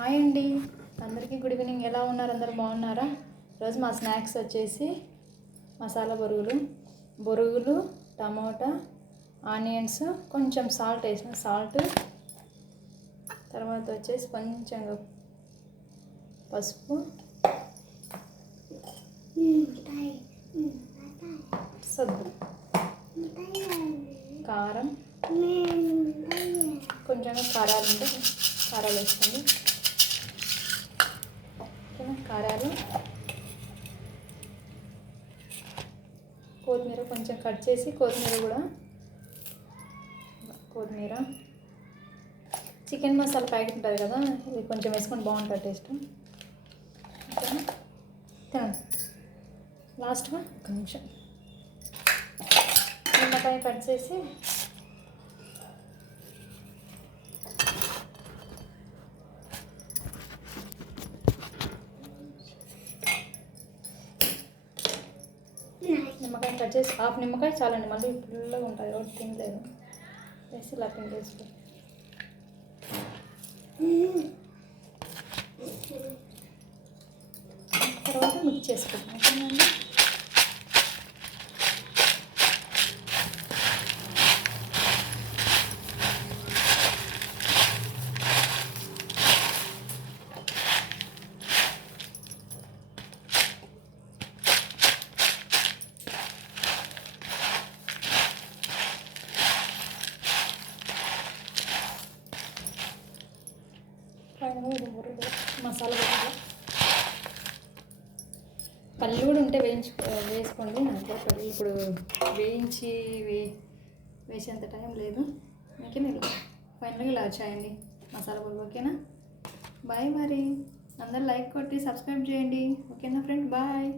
Hi అండి, అందరికీ good evening. ఎలా ఉన్నారు? అందరు బాగున్నారా? ఈరోజు మా స్నాక్స్ వచ్చేసి మసాలా బొరుగులు, టమోటా, ఆనియన్స్, కొంచెం సాల్ట్ వేసిన తర్వాత వచ్చేసి కొంచెం పసుపు, సబ్బు, కారం, కొంచెం కారాలు వేసుకోండి. కారాలు, కొత్తిమీర కొంచెం కట్ చేసి కొత్తిమీర, చికెన్ మసాలా ప్యాకెట్ ఉంటుంది కదా, ఇది కొంచెం వేసుకొని బాగుంటుంది టేస్ట్. ఓకేనా, తినండి. లాస్ట్గా ఒక నిమిషం నిమ్మకాయ కట్ చేసి హాఫ్ నిమ్మకాయ చాలండి, మళ్ళీ ఫుల్గా ఉంటుంది రోడ్డు తినలేదు. వేసి ఇలా పిండేసుకో. తర్వాత మిక్స్ చేసుకుంటాం. ఓకేనండి, మసాలా బొరుగులు పల్లి కూడా ఉంటే వేసుకోండి. నాకు పల్లి ఇప్పుడు వేసేంత టైం లేదు. ఓకేనా, ఇలా ఫైనల్గా ఇలా వచ్చాయండి మసాలా బొరుగులు. ఓకేనా, బాయ్. మరి అందరు లైక్ కొట్టి సబ్స్క్రైబ్ చేయండి. ఓకేనా ఫ్రెండ్, బాయ్.